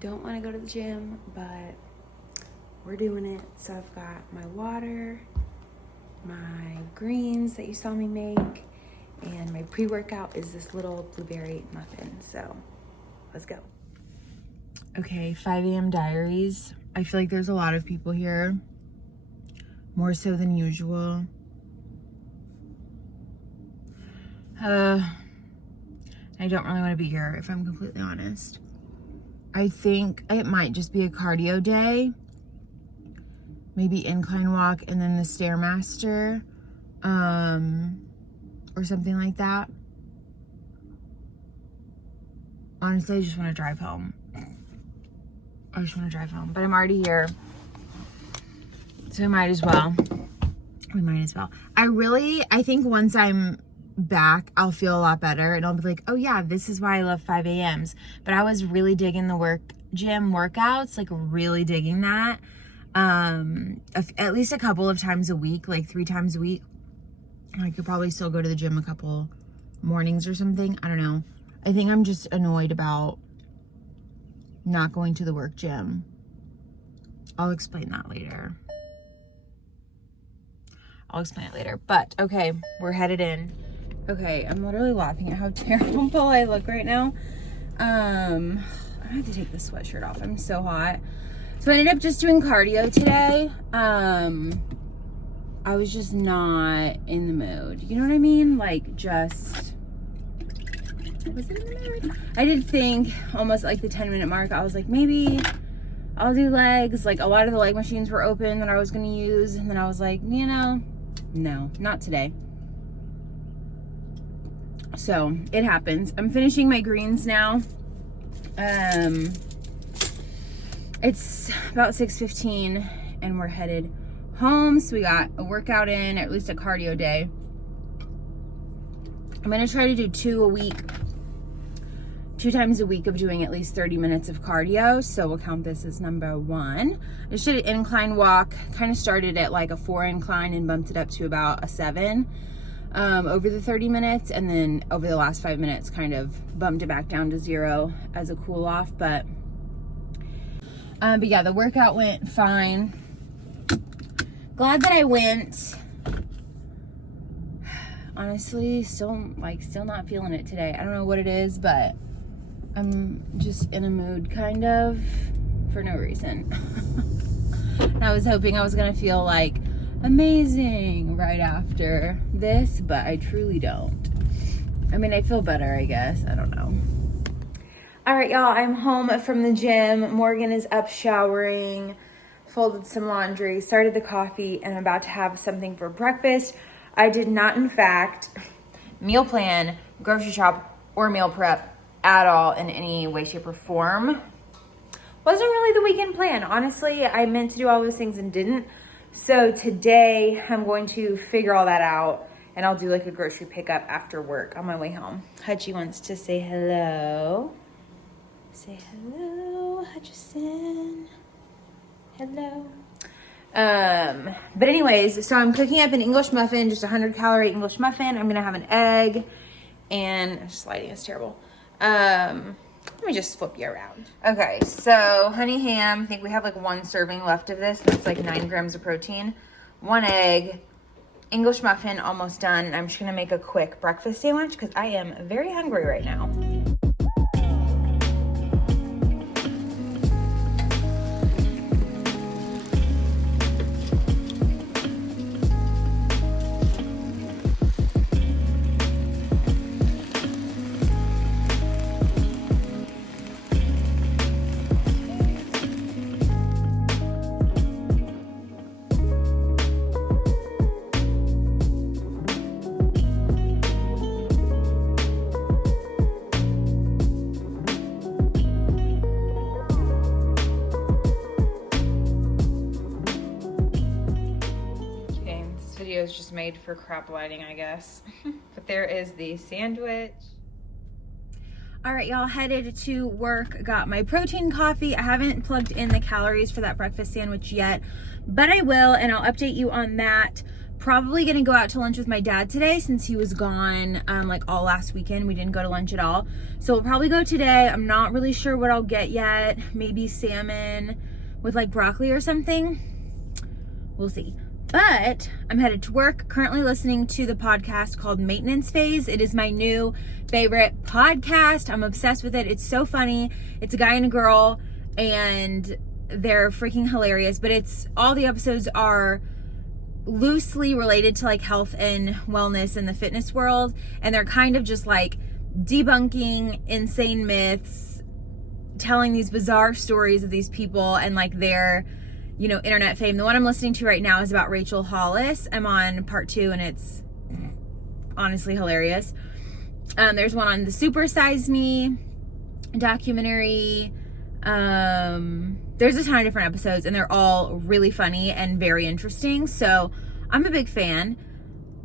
don't want to go to the gym, but we're doing it. So I've got my water, my greens that you saw me make, and my pre-workout is this little blueberry muffin. So let's go. Okay, 5 a.m. diaries. I feel like there's a lot of people here, more so than usual. I don't really want to be here, if I'm completely honest. I think it might just be a cardio day. Maybe incline walk and then the Stairmaster, or something like that. Honestly, I just want to drive home. But I'm already here, so we might as well. I think once I'm back, I'll feel a lot better, and I'll be like, oh yeah, this is why I love 5 a.m.s. But I was really digging the gym workouts, like really digging that. At least a couple of times a week, like 3 times a week. I could probably still go to the gym a couple mornings or something. I don't know. I think I'm just annoyed about not going to the work gym. I'll explain that later. But okay, we're headed in. Okay, I'm literally laughing at how terrible I look right now. I have to take this sweatshirt off. I'm so hot. So I ended up just doing cardio today. I was just not in the mood. You know what I mean? Like, just wasn't in the mood. I did think almost like the 10-minute mark, I was like, maybe I'll do legs. Like, a lot of the leg machines were open that I was gonna use. And then I was like, you know, no, not today. So it happens. I'm finishing my greens now. It's about 6:15 and we're headed home. So we got a workout in, at least a cardio day. I'm gonna try to do 2 times a week of doing at least 30 minutes of cardio. So we'll count this as number 1. I just did an incline walk, kind of started at like a 4 incline and bumped it up to about a 7 over the 30 minutes. And then over the last 5 minutes, kind of bumped it back down to 0 as a cool off. But yeah, the workout went fine. Glad that I went. Honestly, still not feeling it today. I don't know what it is, but I'm just in a mood kind of for no reason. And I was hoping I was gonna feel like amazing right after this, but I truly don't. I mean, I feel better, I guess. I don't know. All right, y'all, I'm home from the gym. Morgan is up showering, folded some laundry, started the coffee, and I'm about to have something for breakfast. I did not, in fact, meal plan, grocery shop, or meal prep at all in any way, shape, or form. Wasn't really the weekend plan. Honestly, I meant to do all those things and didn't. So today, I'm going to figure all that out, and I'll do like a grocery pickup after work on my way home. Hutchie wants to say hello. Say hello, Hutchison. Hello. But anyways, so I'm cooking up an English muffin, just a 100-calorie English muffin. I'm gonna have an egg, and this lighting is terrible. Let me just flip you around. Okay, so honey ham. I think we have like 1 serving left of this. That's like 9 grams of protein. 1 egg, English muffin, almost done. And I'm just gonna make a quick breakfast sandwich because I am very hungry right now. Is just made for crap lighting, I guess. But there is the sandwich. All right, y'all, headed to work. Got my protein coffee. I haven't plugged in the calories for that breakfast sandwich yet, but I will, and I'll update you on that. Probably gonna go out to lunch with my dad today since he was gone like all last weekend. We didn't go to lunch at all. So we'll probably go today. I'm not really sure what I'll get yet. Maybe salmon with like broccoli or something. We'll see. But I'm headed to work, currently listening to the podcast called Maintenance Phase. It is my new favorite podcast. I'm obsessed with it. It's so funny. It's a guy and a girl, and they're freaking hilarious. But all the episodes are loosely related to like health and wellness in the fitness world. And they're kind of just like debunking insane myths, telling these bizarre stories of these people and like their internet fame. The one I'm listening to right now is about Rachel Hollis. I'm on part 2 and it's honestly hilarious. There's one on the Super Size Me documentary. There's a ton of different episodes and they're all really funny and very interesting. So I'm a big fan.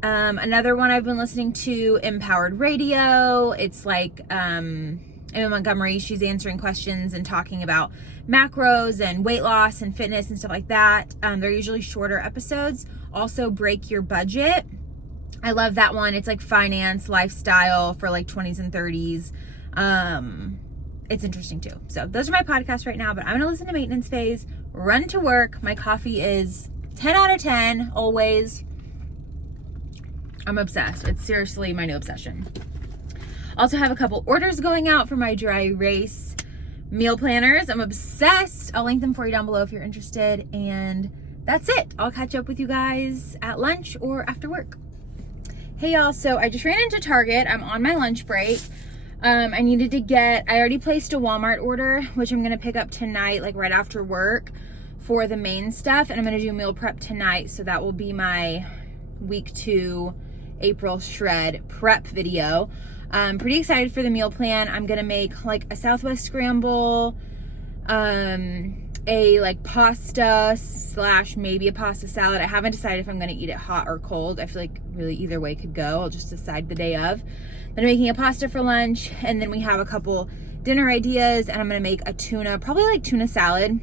Another one I've been listening to, Empowered Radio. It's like Emma Montgomery. She's answering questions and talking about macros and weight loss and fitness and stuff like that. They're usually shorter episodes. Also, Break Your Budget. I love that one. It's like finance, lifestyle for like 20s and 30s. It's interesting too. So those are my podcasts right now, but I'm gonna listen to Maintenance Phase, run to work. My coffee is 10 out of 10, always. I'm obsessed. It's seriously my new obsession. Also have a couple orders going out for my dry erase meal planners. I'm obsessed. I'll link them for you down below if you're interested. And that's it. I'll catch up with you guys at lunch or after work. Hey y'all, so I just ran into Target. I'm on my lunch break. I already placed a Walmart order, which I'm gonna pick up tonight, like right after work for the main stuff. And I'm gonna do meal prep tonight. So that will be my week 2 April shred prep video. I'm pretty excited for the meal plan. I'm gonna make like a Southwest scramble, a like pasta / maybe a pasta salad. I haven't decided if I'm gonna eat it hot or cold. I feel like really either way could go. I'll just decide the day of. Then I'm making a pasta for lunch, and then we have a couple dinner ideas, and I'm gonna make a probably like tuna salad,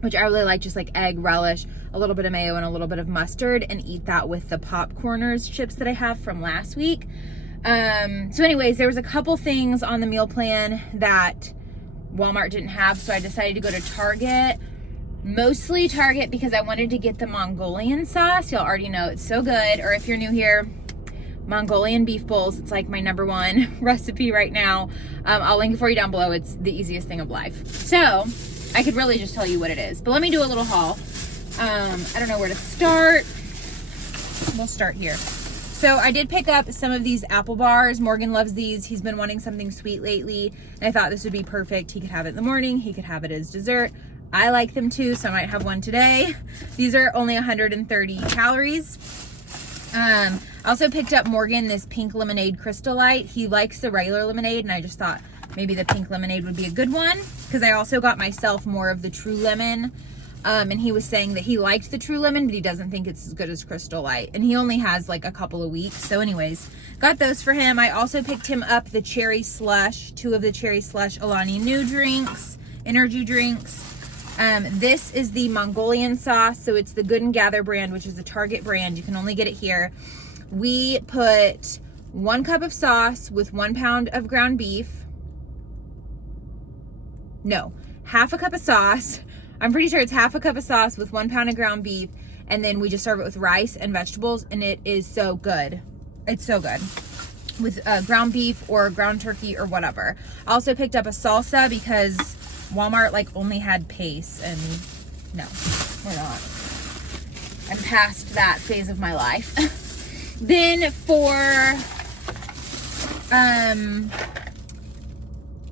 which I really like, just like egg, relish, a little bit of mayo, and a little bit of mustard, and eat that with the Popcorners chips that I have from last week. So anyways, there was a couple things on the meal plan that Walmart didn't have, so I decided to go to Target. Mostly Target because I wanted to get the Mongolian sauce. Y'all already know it's so good. Or if you're new here, Mongolian beef bowls. It's like my #1 recipe right now. I'll link it for you down below. It's the easiest thing of life. So I could really just tell you what it is, but let me do a little haul. I don't know where to start. We'll start here. So I did pick up some of these apple bars. Morgan loves these. He's been wanting something sweet lately, and I thought this would be perfect. He could have it in the morning. He could have it as dessert. I like them too, so I might have one today. These are only 130 calories. I also picked up Morgan this pink lemonade Crystal Light. He likes the regular lemonade, and I just thought maybe the pink lemonade would be a good one, because I also got myself more of the True Lemon. And he was saying that he liked the True Lemon, but he doesn't think it's as good as Crystal Light. And he only has like a couple of weeks. So anyways, got those for him. I also picked him up the Cherry Slush, 2 of the Cherry Slush Alani Nu drinks, energy drinks. This is the Mongolian sauce. So it's the Good and Gather brand, which is a Target brand. You can only get it here. We put 1 cup of sauce with 1 pound of ground beef. No, half a cup of sauce. I'm pretty sure it's half a cup of sauce with 1 pound of ground beef, and then we just serve it with rice and vegetables, and it is so good. It's so good with ground beef or ground turkey or whatever. I also picked up a salsa because Walmart like only had Pace, and no, we're not. I'm past that phase of my life. Then for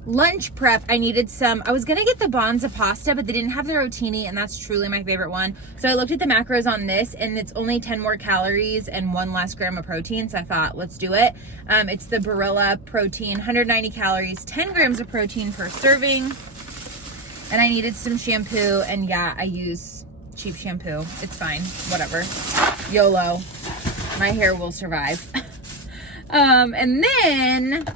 lunch prep, I needed I was gonna get the Bonza pasta, but they didn't have the rotini, and that's truly my favorite one. So I looked at the macros on this, and it's only 10 more calories and 1 less gram of protein. So I thought, let's do it. It's the Barilla protein, 190 calories, 10 grams of protein per serving. And I needed some shampoo, and yeah, I use cheap shampoo. It's fine, whatever. YOLO, my hair will survive. And then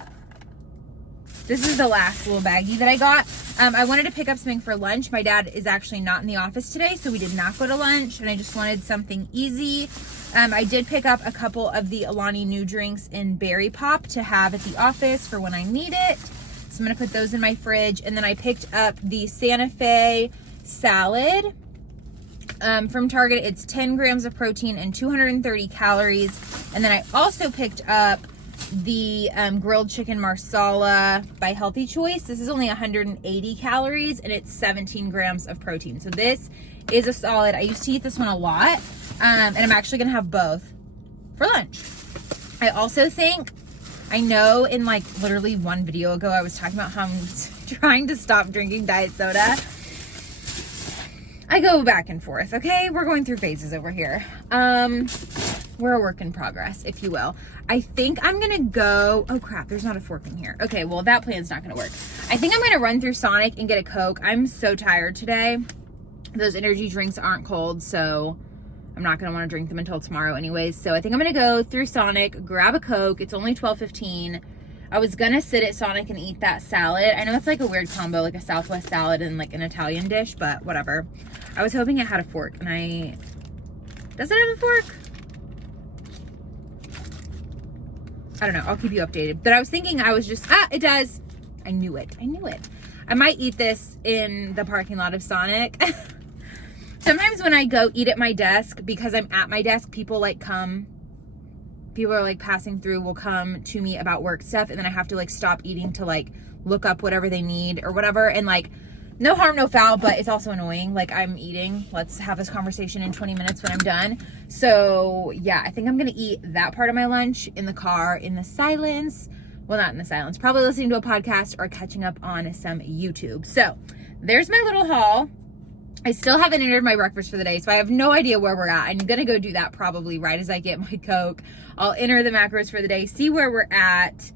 this is the last little baggie that I got. I wanted to pick up something for lunch. My dad is actually not in the office today, so we did not go to lunch, and I just wanted something easy. I did pick up a couple of the Alani Nu drinks in Berry Pop to have at the office for when I need it. So I'm gonna put those in my fridge. And then I picked up the Santa Fe salad from Target. It's 10 grams of protein and 230 calories. And then I also picked up the grilled chicken marsala by Healthy Choice. This is only 180 calories and it's 17 grams of protein. So this is a solid. I used to eat this one a lot, and I'm actually gonna have both for lunch. I also think, I know in like literally one video ago I was talking about how I'm trying to stop drinking diet soda. I go back and forth, okay? We're going through phases over here. We're a work in progress, if you will. I think I'm gonna go, oh crap, there's not a fork in here. Okay, well that plan's not gonna work. I think I'm gonna run through Sonic and get a Coke. I'm so tired today. Those energy drinks aren't cold, so I'm not gonna wanna drink them until tomorrow anyways. So I think I'm gonna go through Sonic, grab a Coke. It's only $12.15. I was gonna sit at Sonic and eat that salad. I know it's like a weird combo, like a Southwest salad and like an Italian dish, but whatever. I was hoping it had a fork and does it have a fork? I don't know, I'll keep you updated. But I was thinking it does. I knew it. I might eat this in the parking lot of Sonic. Sometimes when I go eat at my desk, because I'm at my desk, people are like passing through, will come to me about work stuff, and then I have to like stop eating to like look up whatever they need or whatever. And like, no harm, no foul, but it's also annoying. Like, I'm eating, let's have this conversation in 20 minutes when I'm done. So yeah, I think I'm gonna eat that part of my lunch in the car in the silence. Well, not in the silence, probably listening to a podcast or catching up on some YouTube. So there's my little haul. I still haven't entered my breakfast for the day, so I have no idea where we're at. I'm gonna go do that probably right as I get my Coke. I'll enter the macros for the day, see where we're at.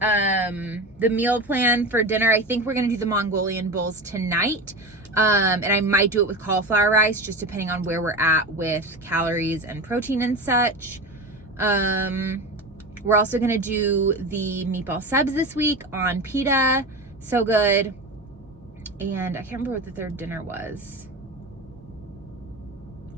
The meal plan for dinner, I think we're gonna do the Mongolian bowls tonight. And I might do it with cauliflower rice, just depending on where we're at with calories and protein and such. We're also gonna do the meatball subs this week on pita. So good. And I can't remember what the third dinner was.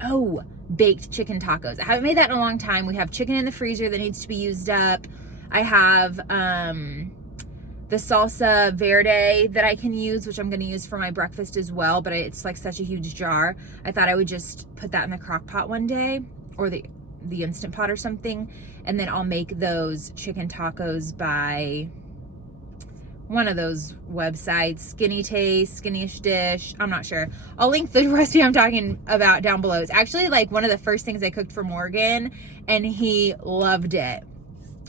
Oh, baked chicken tacos. I haven't made that in a long time. We have chicken in the freezer that needs to be used up. I have the salsa verde that I can use, which I'm going to use for my breakfast as well, but it's like such a huge jar. I thought I would just put that in the crock pot one day, or the Instant Pot or something, and then I'll make those chicken tacos by one of those websites, Skinny Taste, Skinny-ish Dish, I'm not sure. I'll link the recipe I'm talking about down below. It's actually like one of the first things I cooked for Morgan, and he loved it.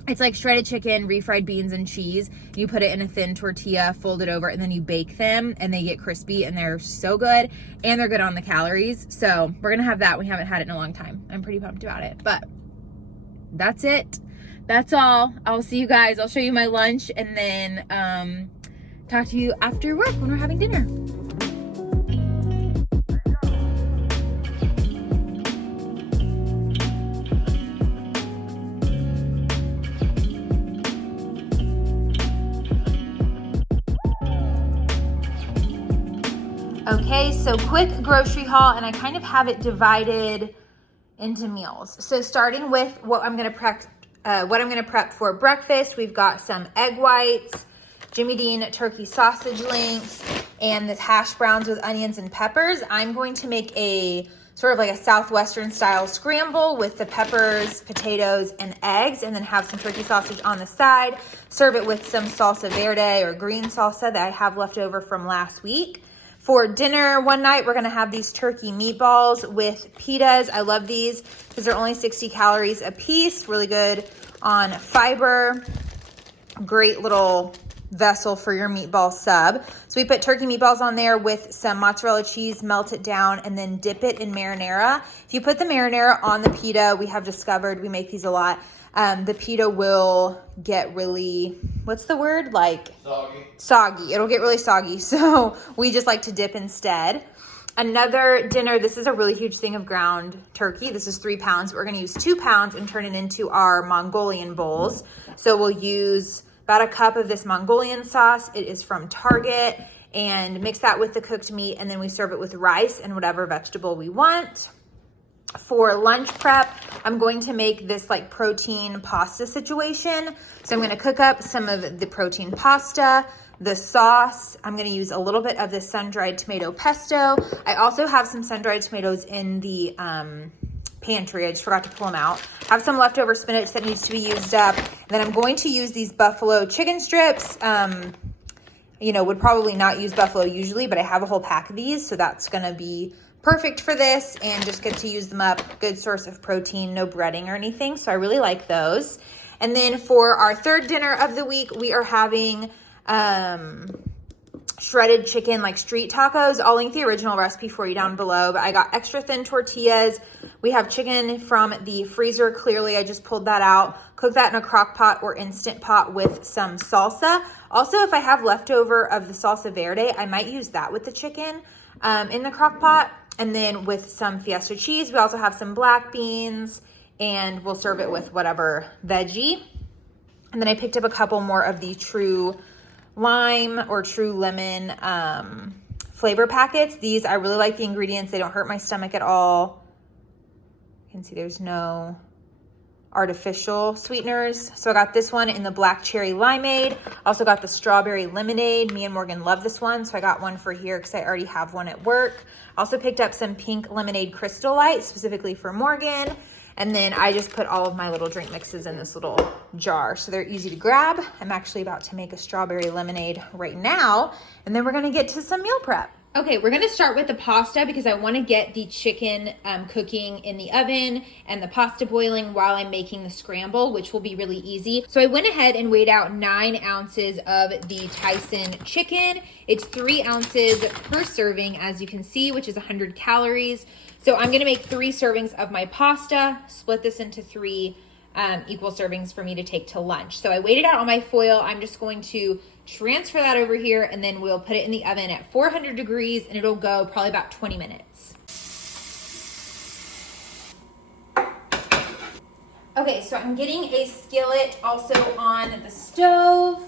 It's like shredded chicken, refried beans, and cheese. You put it in a thin tortilla, fold it over, and then you bake them, and they get crispy, and they're so good, and they're good on the calories. So we're gonna have that. We haven't had it in a long time. I'm pretty pumped about it, but that's it. That's all. I'll see you guys. I'll show you my lunch, and then talk to you after work when we're having dinner. Okay, so quick grocery haul, and I kind of have it divided into meals. So starting with what I'm gonna prep for breakfast, we've got some egg whites, Jimmy Dean turkey sausage links, and the hash browns with onions and peppers. I'm going to make a sort of like a Southwestern style scramble with the peppers, potatoes, and eggs, and then have some turkey sausage on the side. Serve it with some salsa verde or green salsa that I have left over from last week. For dinner one night, we're gonna have these turkey meatballs with pitas. I love these because they're only 60 calories a piece, really good on fiber. Great little vessel for your meatball sub. So we put turkey meatballs on there with some mozzarella cheese, melt it down, and then dip it in marinara. If you put the marinara on the pita, we have discovered, we make these a lot, the pita will get really, what's the word? Like soggy. It'll get really soggy. So we just like to dip instead. Another dinner, this is a really huge thing of ground turkey. This is 3 pounds. We're going to use 2 pounds and turn it into our Mongolian bowls. So we'll use about a cup of this Mongolian sauce. It is from Target, and mix that with the cooked meat, and then we serve it with rice and whatever vegetable we want. For lunch prep, I'm going to make this like protein pasta situation. So I'm gonna cook up some of the protein pasta, the sauce. I'm gonna use a little bit of the sun-dried tomato pesto. I also have some sun-dried tomatoes in the pantry. I just forgot to pull them out. I have some leftover spinach that needs to be used up. And then I'm going to use these buffalo chicken strips. You know, would probably not use buffalo usually, but I have a whole pack of these, so that's gonna be perfect for this and just get to use them up. Good source of protein, no breading or anything, so I really like those. And then for our third dinner of the week, we are having shredded chicken, like street tacos. I'll link the original recipe for you down below, but I got extra thin tortillas. We have chicken from the freezer. Clearly, I just pulled that out. Cook that in a crock pot or Instant Pot with some salsa. Also, if I have leftover of the salsa verde, I might use that with the chicken in the crock pot. And then with some Fiesta cheese, we also have some black beans, and we'll serve it with whatever veggie. And then I picked up a couple more of the True Lime or True Lemon flavor packets. These, I really like the ingredients. They don't hurt my stomach at all. You can see there's no artificial sweeteners. So I got this one in the black cherry limeade. Also got the strawberry lemonade. Me and Morgan love this one, so I got one for here because I already have one at work. Also picked up some pink lemonade Crystal Light specifically for Morgan. And then I just put all of my little drink mixes in this little jar, so they're easy to grab. I'm actually about to make a strawberry lemonade right now, and then we're gonna get to some meal prep. Okay, we're gonna start with the pasta because I wanna get the chicken cooking in the oven and the pasta boiling while I'm making the scramble, which will be really easy. So I went ahead and weighed out 9 ounces of the Tyson chicken. It's 3 ounces per serving, as you can see, which is 100 calories. So I'm gonna make 3 servings of my pasta, split this into 3 equal servings for me to take to lunch. So I weighed it out on my foil. I'm just going to transfer that over here, and then we'll put it in the oven at 400 degrees, and it'll go probably about 20 minutes. Okay, so I'm getting a skillet also on the stove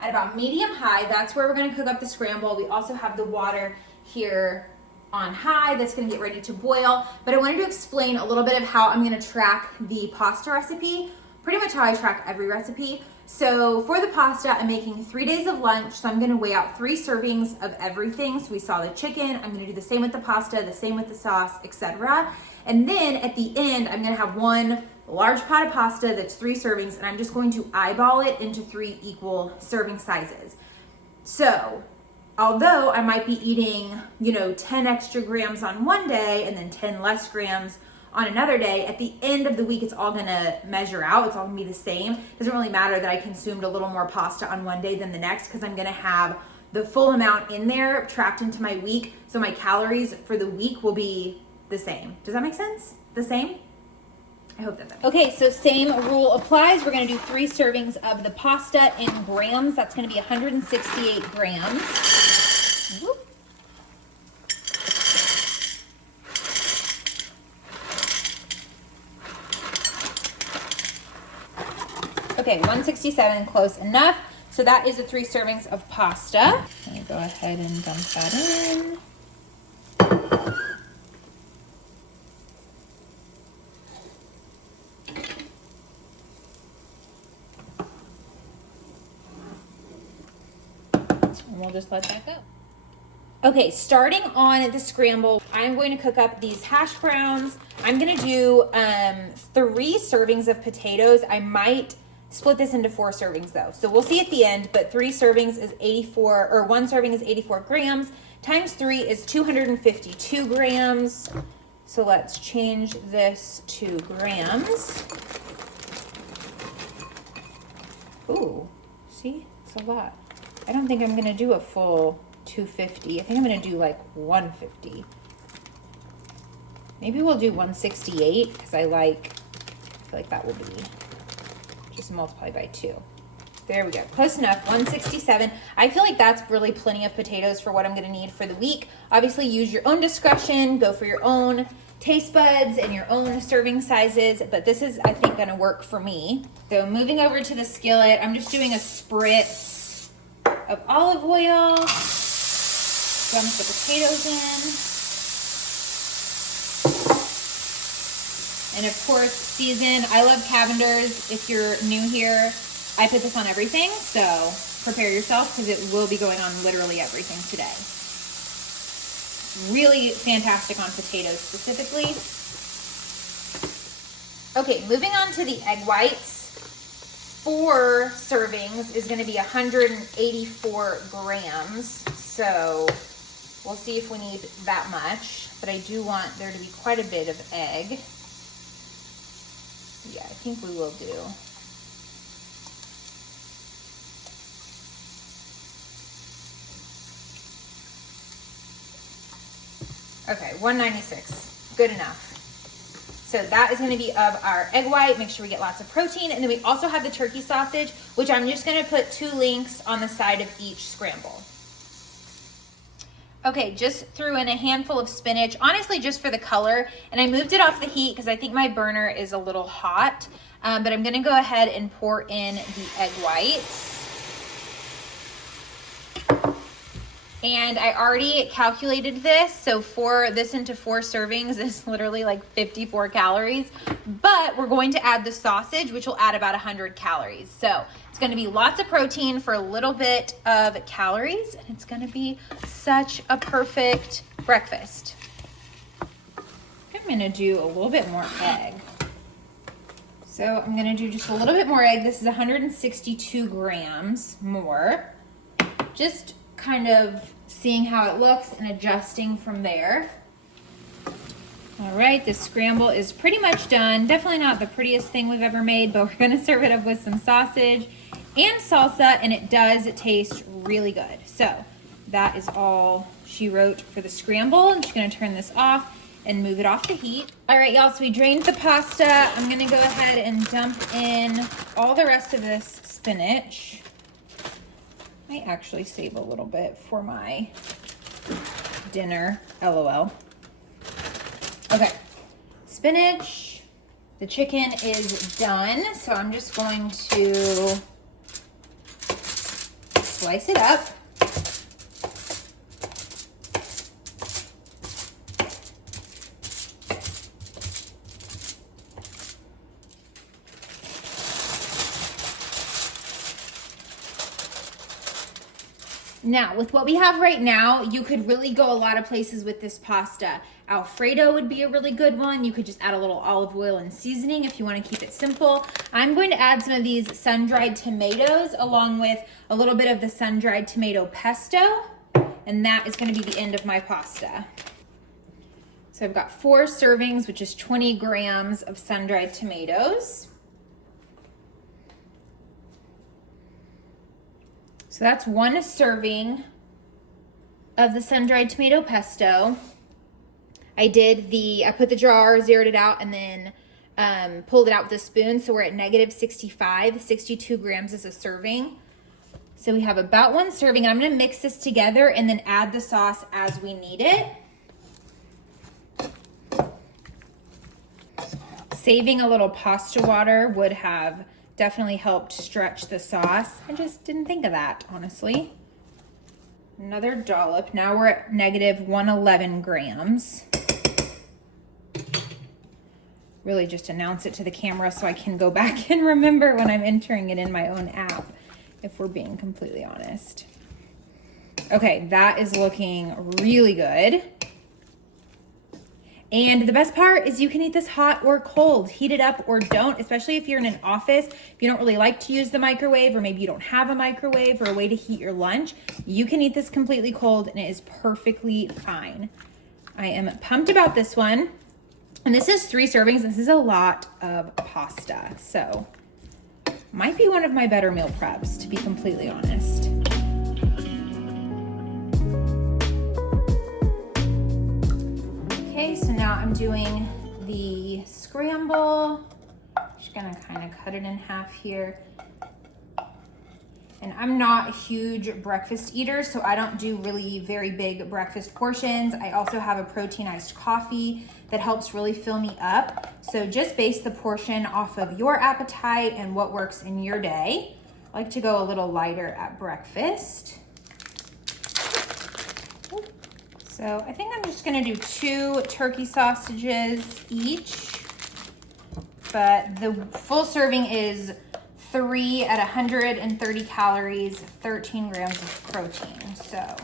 at about medium high. That's where we're gonna cook up the scramble. We also have the water here on high that's gonna get ready to boil. But I wanted to explain a little bit of how I'm gonna track the pasta recipe, pretty much how I track every recipe. So for the pasta, I'm making 3 days of lunch. So I'm gonna weigh out 3 servings of everything. So we saw the chicken, I'm gonna do the same with the pasta, the same with the sauce, etc. And then at the end, I'm gonna have 1 large pot of pasta that's 3 servings, and I'm just going to eyeball it into 3 equal serving sizes. So although I might be eating, 10 extra grams on one day and then 10 less grams on another day, at the end of the week, it's all gonna measure out. It's all gonna be the same. It doesn't really matter that I consumed a little more pasta on one day than the next, because I'm gonna have the full amount in there tracked into my week. So my calories for the week will be the same. Does that make sense? The same? I hope that makes sense. Okay, so same rule applies. We're gonna do 3 servings of the pasta in grams. That's gonna be 168 grams. Whoop. Okay, 167, close enough. So that is the 3 servings of pasta. I'm gonna go ahead and dump that in. And we'll just let that go. Okay, starting on the scramble, I'm going to cook up these hash browns. I'm gonna do 3 servings of potatoes. I might split this into 4 servings though. So we'll see at the end, but 3 servings is 84, or 1 serving is 84 grams, times 3 is 252 grams. So let's change this to grams. Ooh, see, it's a lot. I don't think I'm gonna do a full 250. I think I'm gonna do like 150. Maybe we'll do 168 because I feel like that will be just multiply by 2. There we go, close enough, 167. I feel like that's really plenty of potatoes for what I'm gonna need for the week. Obviously use your own discretion, go for your own taste buds and your own serving sizes, but this is, I think, gonna work for me. So moving over to the skillet, I'm just doing a spritz of olive oil, dump the potatoes in. And of course, season. I love Cavender's. If you're new here, I put this on everything, so prepare yourself because it will be going on literally everything today. Really fantastic on potatoes specifically. Okay, moving on to the egg whites. 4 servings is going to be 184 grams. So we'll see if we need that much. But I do want there to be quite a bit of egg. Yeah, I think we will do. Okay, 196, good enough. So that is gonna be of our egg white. Make sure we get lots of protein. And then we also have the turkey sausage, which I'm just gonna put 2 links on the side of each scramble. Okay, just threw in a handful of spinach, honestly just for the color. And I moved it off the heat because I think my burner is a little hot. But I'm gonna go ahead and pour in the egg whites. And I already calculated this, so for this into 4 servings is literally like 54 calories, but we're going to add the sausage, which will add about 100 calories. So it's gonna be lots of protein for a little bit of calories, and it's gonna be such a perfect breakfast. I'm gonna do a little bit more egg. So I'm gonna do just a little bit more egg. This is 162 grams more. Just kind of seeing how it looks and adjusting from there. All right, this scramble is pretty much done. Definitely not the prettiest thing we've ever made, but we're gonna serve it up with some sausage and salsa, and it does taste really good. So that is all she wrote for the scramble. I'm just gonna turn this off and move it off the heat. All right, y'all, so we drained the pasta. I'm gonna go ahead and dump in all the rest of this spinach. Might actually save a little bit for my dinner, LOL. Okay, spinach, the chicken is done, so I'm just going to slice it up. Now, with what we have right now, you could really go a lot of places with this pasta. Alfredo would be a really good one. You could just add a little olive oil and seasoning if you want to keep it simple. I'm going to add some of these sun-dried tomatoes along with a little bit of the sun-dried tomato pesto, and that is going to be the end of my pasta. So I've got 4 servings, which is 20 grams of sun-dried tomatoes. So that's 1 serving of the sun-dried tomato pesto. I put the jar, zeroed it out, and then pulled it out with a spoon. So we're at negative 65, 62 grams is a serving. So we have about 1 serving. I'm gonna mix this together and then add the sauce as we need it. Saving a little pasta water would have definitely helped stretch the sauce. I just didn't think of that, honestly. Another dollop. Now we're at negative 111 grams. Really just announce it to the camera so I can go back and remember when I'm entering it in my own app, if we're being completely honest. Okay, that is looking really good. And the best part is you can eat this hot or cold, heat it up or don't, especially if you're in an office, if you don't really like to use the microwave, or maybe you don't have a microwave or a way to heat your lunch, you can eat this completely cold and it is perfectly fine. I am pumped about this one. And this is 3 servings. This is a lot of pasta. So might be one of my better meal preps, to be completely honest. Okay, so now I'm doing the scramble. Just gonna kind of cut it in half here. And I'm not a huge breakfast eater, so I don't do really very big breakfast portions. I also have a proteinized coffee that helps really fill me up. So just base the portion off of your appetite and what works in your day. I like to go a little lighter at breakfast. So I think I'm just gonna do 2 turkey sausages each. but the full serving is 3 at 130 calories, 13 grams of protein. So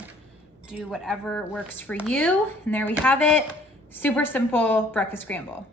do whatever works for you. And there we have it. Super simple breakfast scramble.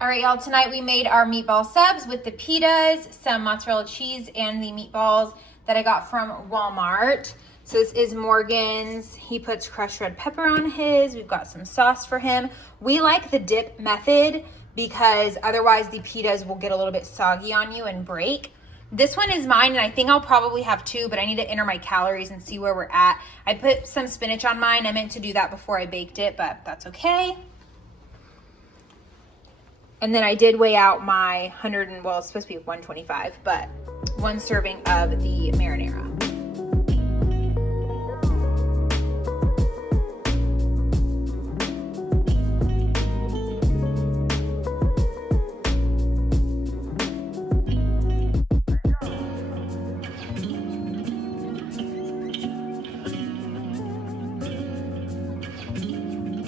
All right, y'all, tonight we made our meatball subs with the pitas, some mozzarella cheese, and the meatballs that I got from Walmart. So this is Morgan's. He puts crushed red pepper on his. We've got some sauce for him. We like the dip method because otherwise the pitas will get a little bit soggy on you and break. This one is mine, and I think I'll probably have 2, but I need to enter my calories and see where we're at. I put some spinach on mine. I meant to do that before I baked it, but that's okay. And then I did weigh out my 100, well, it's supposed to be 125, but 1 serving of the marinara.